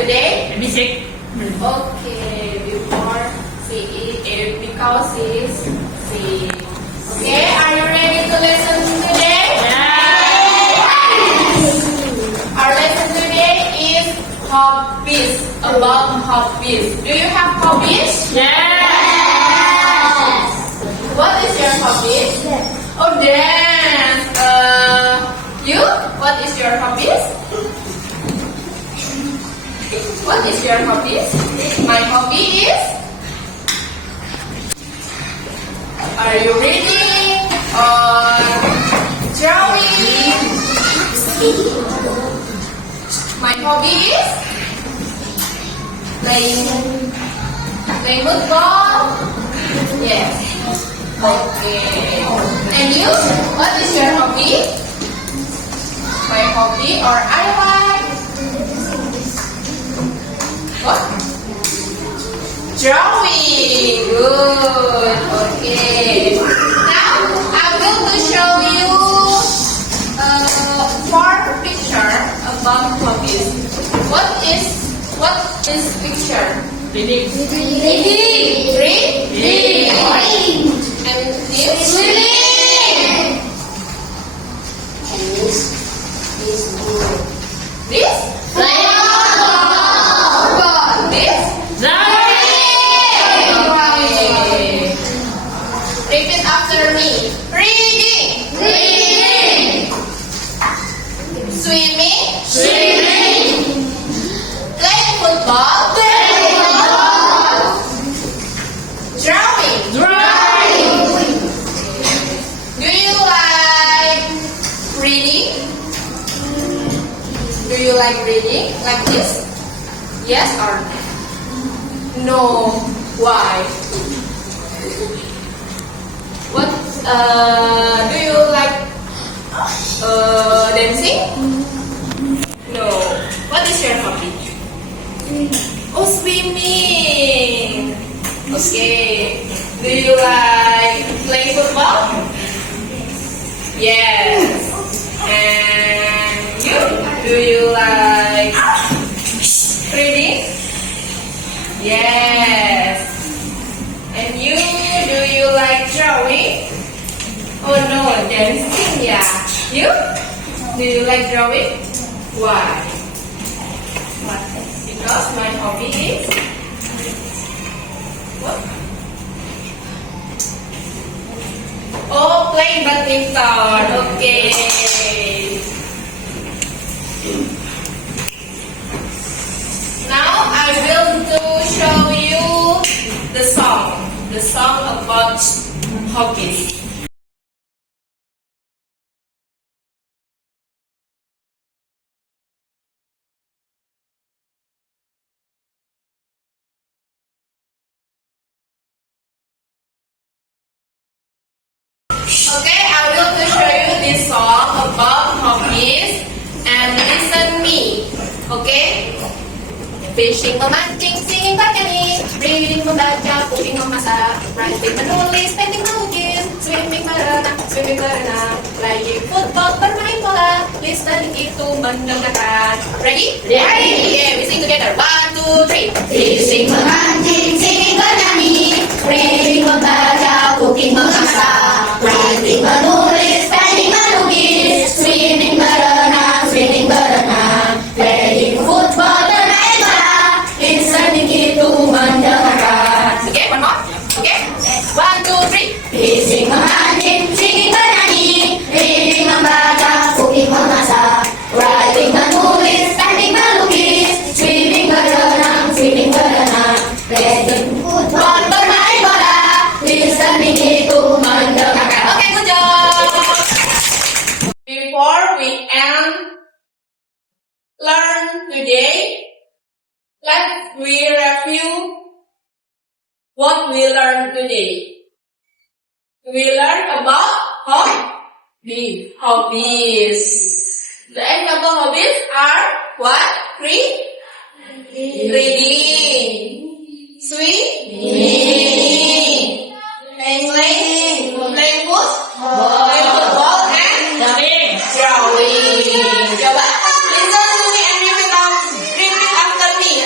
today? Music. Okay, before because it's C. Okay, are you ready to listen today? Our lesson today is hobbies, about hobbies. Do you have hobbies? Yes. What is your hobbies? Oh, dance. You? What is your hobbies? What is your hobbies? My hobby is. Are you reading or drawing? My hobby is playing football. Yes. Okay. And you? What is your hobby? My hobby or I like what? Drawing. Good. Okay. Now I'm going to show you 4 picture about hobbies. What is picture? Reading. Reading. And this? Swimming. And this is blue. This? Football. This? Okay. Repeat after me. Reading. Reading. Swimming. Swimming. Playing football. Playing football. Drawing. Drawing. Do you like reading? Do you like reading like this? Yes or no? No. Why? What? Do you like dancing? No. What is your hobby? Oh, swimming. Okay. Do you like playing football? Yes. And you? Do you like reading? Yes. And you? Do you like drawing? Oh no, dancing, yeah. You? Do you like drawing? Why? What? Because my hobby is what? Oh, playing badminton. Okay. Now I will to show you the song about hobbies. Okay, I will to show you this song about hobbies and listen me. Okay? Fishing, memancing, singing, berkenny, reading, membaca, cooking, memasak, writing, menulis, painting, melukis, swimming, berenang, playing football, bermain bola, listening itu mendengarkan. Ready? Ready. Yeah, we sing together. 1, 2, 3. Fishing, memancing, singing, bernyanyi, reading, membaca, cooking, memasak, writing, menulis, painting, melukis, swimming, berenang, playing football, bermain bola, listening itu mendengarkan. Okay, one more. Okay? 1, 2, 3. Fishing, memancing, singing, bernyanyi, reading, membaca, cooking, memasak, writing, menulis, painting, melukis, swimming, berenang, playing football, bermain bola, listening itu mendengarkan. Okay, good job. Before we end learn today, let we review what we learned today. We learned about hobbies. The example hobbies are what? Reading, swimming, playing football, and drawing. Coba listen to me and repeat after me.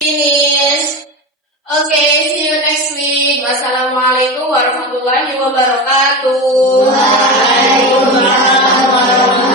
Finish. Okay, see you next week. Wassalamualaikum warahmatullahi wabarakatuh. Waalaikumsalam warahmatullahi